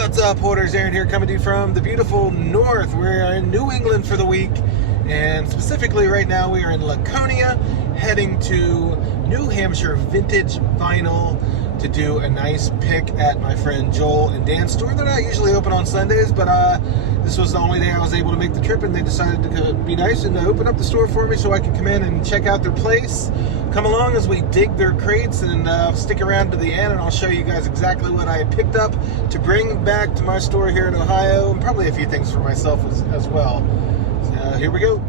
What's up, Hoarders? Aaron here, coming to you from the beautiful north. We're in New England for the week, and specifically right now we are in Laconia, heading to New Hampshire Vintage Vinyl to do a nice pick at my friend Joel and Dan's store. They're not usually open on Sundays, but this was the only day I was able to make the trip, and they decided to be nice and open up the store for me so I could come in and check out their place. Come along as we dig their crates, and stick around to the end, and I'll show you guys exactly what I picked up to bring back to my store here in Ohio, and probably a few things for myself as well. So here we go.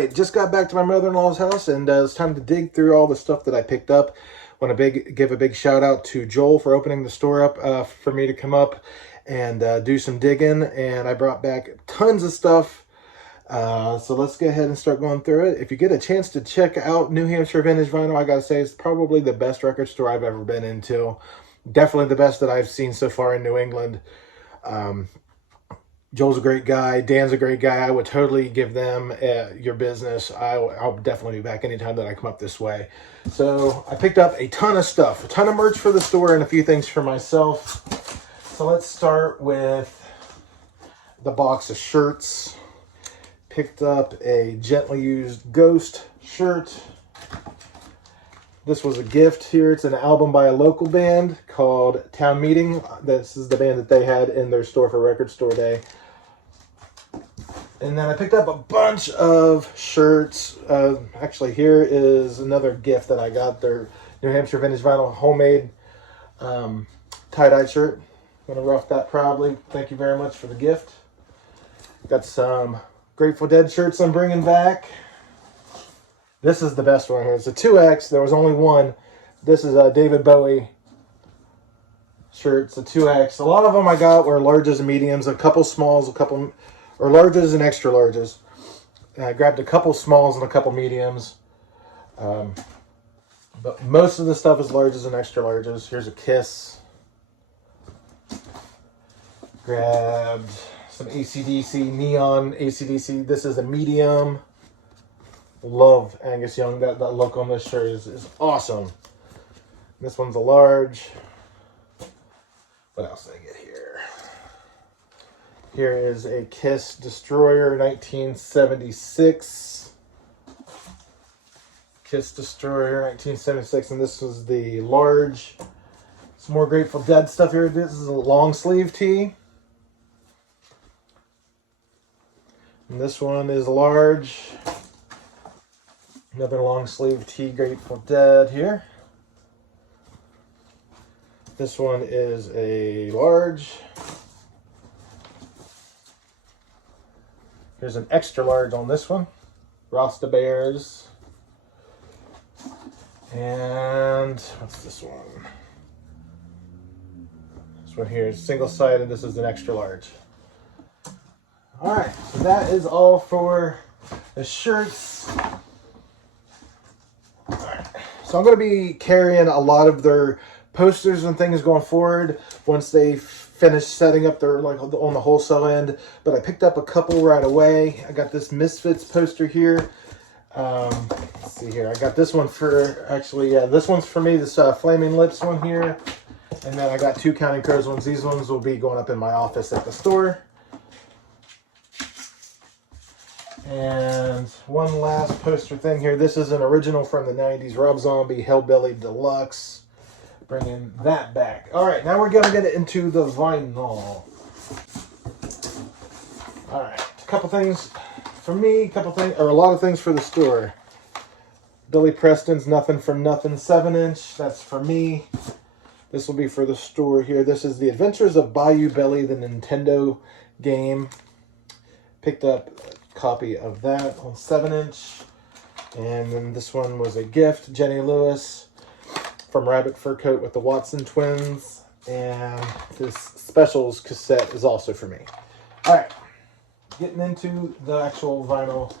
right, just got back to my mother-in-law's house, and it's time to dig through all the stuff that I picked up. Want to give a big shout out to Joel for opening the store up for me to come up and do some digging. And I brought back tons of stuff. So let's go ahead and start going through it. If you get a chance to check out New Hampshire Vintage Vinyl, I gotta say it's probably the best record store I've ever been into. Definitely the best that I've seen so far in New England. Joel's a great guy. Dan's a great guy. I would totally give them your business. I'll definitely be back anytime that I come up this way. So I picked up a ton of stuff, a ton of merch for the store, and a few things for myself. So let's start with the box of shirts. Picked up a gently used Ghost shirt. This was a gift here. It's an album by a local band called Town Meeting. This is the band that they had in their store for Record Store Day. And then I picked up a bunch of shirts. Actually, here is another gift that I got. Their New Hampshire Vintage Vinyl homemade tie-dye shirt. I'm going to rough that proudly. Thank you very much for the gift. Got some Grateful Dead shirts I'm bringing back. This is the best one here. It's a 2X. There was only one. This is a David Bowie shirt. It's a 2X. A lot of them I got were larges and mediums. A couple smalls, a couple... or larges and extra larges. And I grabbed a couple smalls and a couple mediums. But most of the stuff is larges and extra larges. Here's a Kiss. Grabbed some AC/DC, neon AC/DC. This is a medium. Love Angus Young. That look on this shirt is awesome. This one's a large. What else did I get here? Here is a Kiss Destroyer 1976. Kiss Destroyer 1976, and this was the large. Some more Grateful Dead stuff here. This is a long sleeve tee. And this one is large. Another long sleeve tee, Grateful Dead here. This one is a large. Here's an extra large on this one. Rasta Bears. And what's this one? This one here is single-sided. This is an extra large. All right, so that is all for the shirts. All right, so I'm going to be carrying a lot of their posters and things going forward once they finish setting up their, like, on the wholesale end. But I picked up a couple right away. I got this Misfits poster here. Let's see here. I got this one for, actually, yeah, this one's for me, this Flaming Lips one here. And then I got two Counting Crows ones. These ones will be going up in my office at the store. And one last poster thing here. This is an original from the 90s, Rob Zombie Hellbilly Deluxe. Bringing that back. All right, now we're going to get into the vinyl. All right, a couple things for me, a lot of things for the store. Billy Preston's Nothing from Nothing 7-inch. That's for me. This will be for the store here. This is The Adventures of Bayou Billy, the Nintendo game. Picked up a copy of that on 7-inch. And then this one was a gift, Jenny Lewis from Rabbit Fur Coat with the Watson twins. And this Specials cassette is also for me. All right, getting into the actual vinyl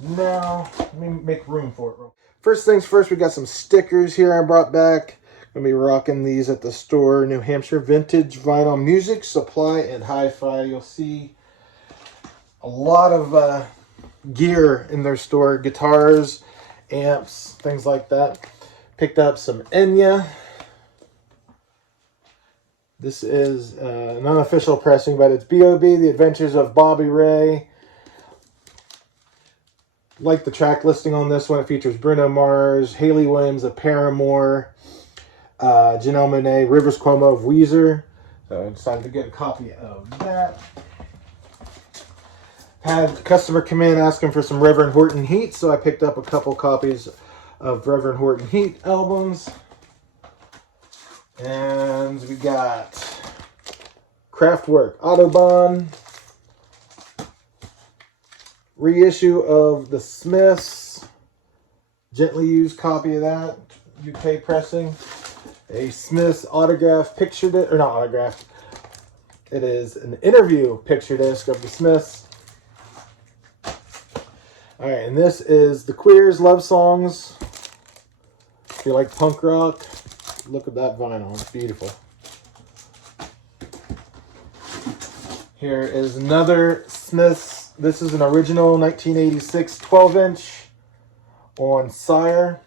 now. Let me make room for it. First things first, we got some stickers here I brought back. Gonna be rocking these at the store. New Hampshire Vintage Vinyl Music Supply and Hi-Fi. You'll see a lot of gear in their store. Guitars, amps, things like that. Picked up some Enya. This is an unofficial pressing, but it's B.O.B. The Adventures of Bobby Ray. Like the track listing on this one. It features Bruno Mars, Hayley Williams of Paramore, Janelle Monáe, Rivers Cuomo of Weezer. So I decided to get a copy of that. Had a customer come in asking for some Reverend Horton Heat, so I picked up a couple copies of Reverend Horton Heat albums. And we got Kraftwerk Autobahn, reissue of The Smiths. Gently used copy of that. UK pressing. A Smiths autograph picture disc, or not autograph. It is an interview picture disc of The Smiths. Alright, and this is The Queers Love Songs. If you like punk rock, look at that vinyl. It's beautiful. Here is another Smiths. This is an original 1986 12-inch on Sire.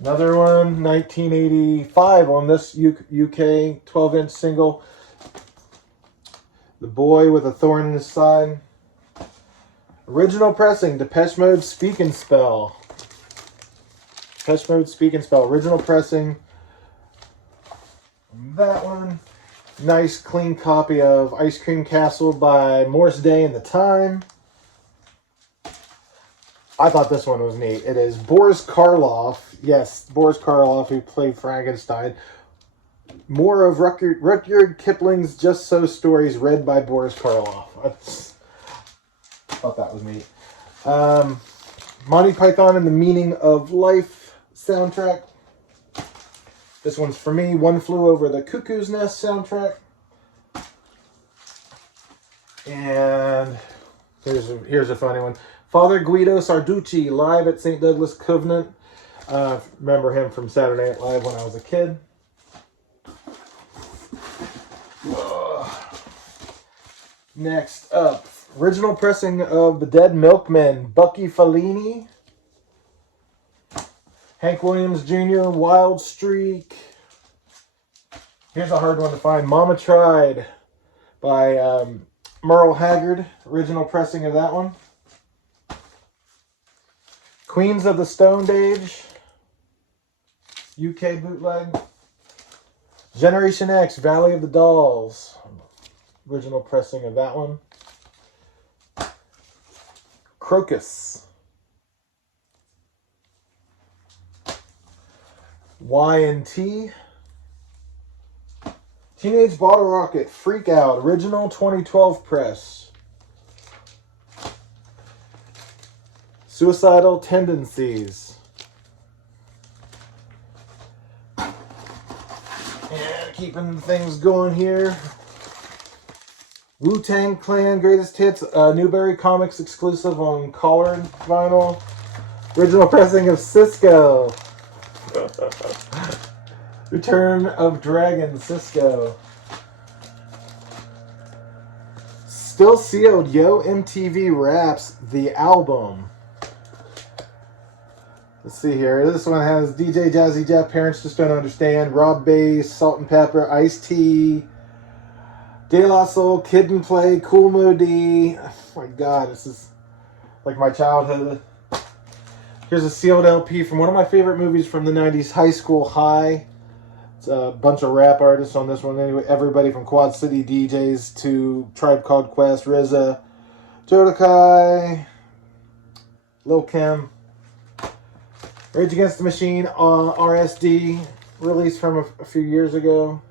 Another one, 1985 on this UK 12-inch single. The Boy with a Thorn in His Side. Original pressing, Depeche Mode Speak and Spell. Depeche Mode Speak and Spell. Original pressing. That one. Nice clean copy of Ice Cream Castle by Morris Day and the Time. I thought this one was neat. It is Boris Karloff. Yes, Boris Karloff, who played Frankenstein. More of Rudyard Kipling's Just So stories read by Boris Karloff. I thought that was neat. Monty Python and the Meaning of Life soundtrack. This one's for me. One Flew Over the Cuckoo's Nest soundtrack. And here's a funny one. Father Guido Sarducci live at St. Douglas Covenant. Remember him from Saturday Night Live when I was a kid. Next up, original pressing of The Dead Milkmen, Bucky Fellini. Hank Williams Jr., Wild Streak. Here's a hard one to find. Mama Tried by Merle Haggard. Original pressing of that one. Queens of the Stone Age. UK bootleg. Generation X, Valley of the Dolls. Original pressing of that one. Crocus. Y&T. Teenage Bottle Rocket, Freak Out. Original 2012 press. Suicidal Tendencies. And keeping things going here. Wu-Tang Clan Greatest Hits, Newberry Comics exclusive on collared vinyl. Original pressing of Cisco. Return of Dragon, Cisco. Still sealed, Yo MTV Raps, the album. Let's see here. This one has DJ Jazzy Jeff, Parents Just Don't Understand, Rob Bass, Salt and Pepper, Ice-T, De La Soul, Kid and Play, Cool Mo D. Oh my God, this is like my childhood. Here's a sealed LP from one of my favorite movies from the 90s, High School High. It's a bunch of rap artists on this one. Anyway, everybody from Quad City DJs to Tribe Called Quest, RZA, Jodeci, Lil Kim. Rage Against the Machine on RSD, released from a few years ago.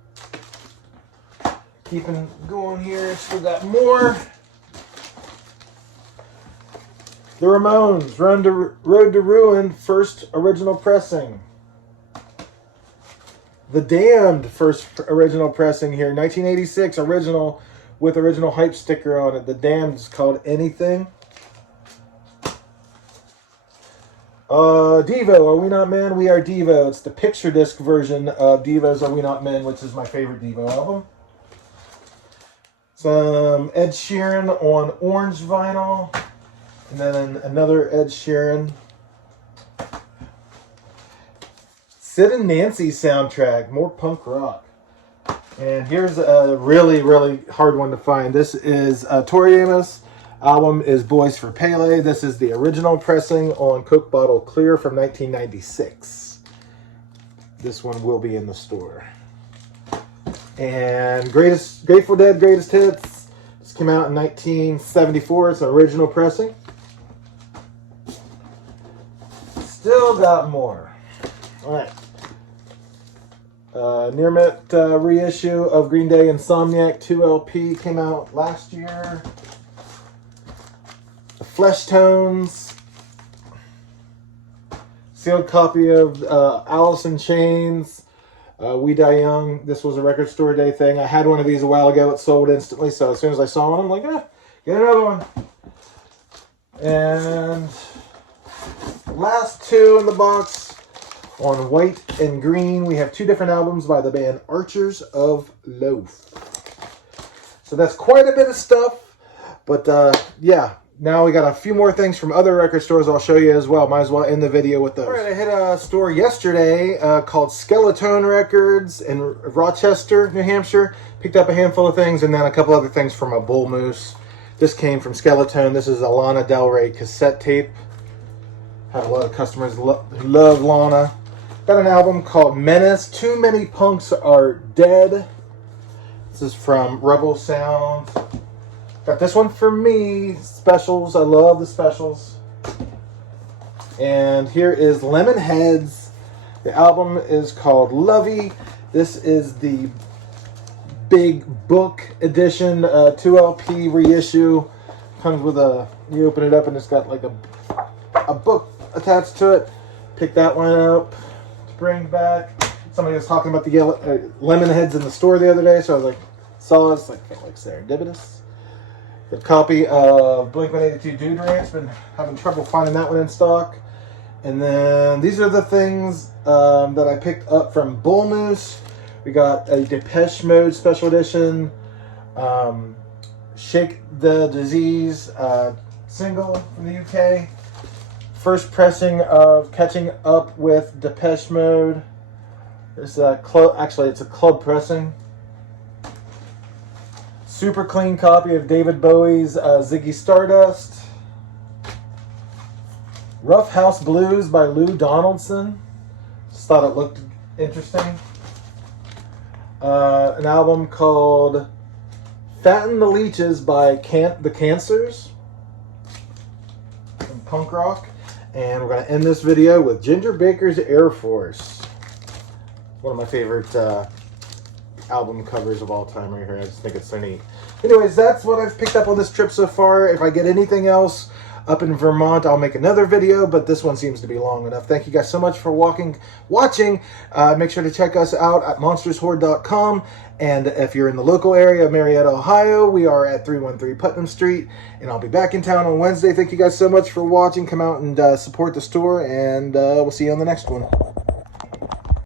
Keeping going here, still got more. The Ramones, Road to Ruin, first original pressing. The Damned, first original pressing here, 1986 original with original hype sticker on it. The Damned is called Anything. Devo, Are We Not Men? We Are Devo. It's the picture disc version of Devo's Are We Not Men, which is my favorite Devo album. Some Ed Sheeran on orange vinyl. And then another Ed Sheeran. Sid and Nancy soundtrack, more punk rock. And here's a really, really hard one to find. This is Tori Amos. Album is Boys for Pele. This is the original pressing on Coke Bottle Clear from 1996. This one will be in the store. And Grateful Dead Greatest Hits. This came out in 1974. It's an original pressing. Still got more. All right. Near Mint reissue of Green Day Insomniac 2 LP came out last year. The Flesh Tones. Sealed copy of Alice in Chains. We Die Young. This was a record store day thing. I had one of these a while ago. It sold instantly. So as soon as I saw one, I'm like, get another one. And last two in the box. On white and green, we have two different albums by the band Archers of Loaf. So that's quite a bit of stuff. But yeah, now we got a few more things from other record stores I'll show you as well. Might as well end the video with those. All right, I hit a store yesterday called Skeleton Records in Rochester, New Hampshire. Picked up a handful of things and then a couple other things from a Bull Moose. This came from Skeleton. This is a Lana Del Rey cassette tape. Have a lot of customers who love Lana. Got an album called Menace. Too Many Punks Are Dead. This is from Rebel Sound. Got this one for me. Specials. I love the specials. And here is Lemonheads. The album is called Lovey. This is the big book edition, 2 LP reissue. Comes with a, you open it up and it's got like a book attached to it. Pick that one up to bring back. Somebody was talking about the Lemonheads in the store the other day, so I was like, saw it, like, felt like serendipitous. The copy of Blink-182 Dude Ranch. Been having trouble finding that one in stock. And then these are the things that I picked up from Bull Moose. We got a Depeche Mode special edition, Shake the Disease single from the UK. First pressing of Catching Up with Depeche Mode. There's a actually it's a club pressing. Super clean copy of David Bowie's Ziggy Stardust. Rough House Blues by Lou Donaldson. Just thought it looked interesting. An album called Fatten the Leeches by The Cancers. Some punk rock. And we're going to end this video with Ginger Baker's Air Force. One of my favorite album covers of all time right here. I just think it's so neat. Anyways, that's what I've picked up on this trip so far. If I get anything else up in Vermont, I'll make another video, but this one seems to be long enough. Thank you guys so much for watching. Make sure to check us out at monstershorde.com. And if you're in the local area of Marietta, Ohio, we are at 313 Putnam Street. And I'll be back in town on Wednesday. Thank you guys so much for watching. Come out and support the store, and we'll see you on the next one.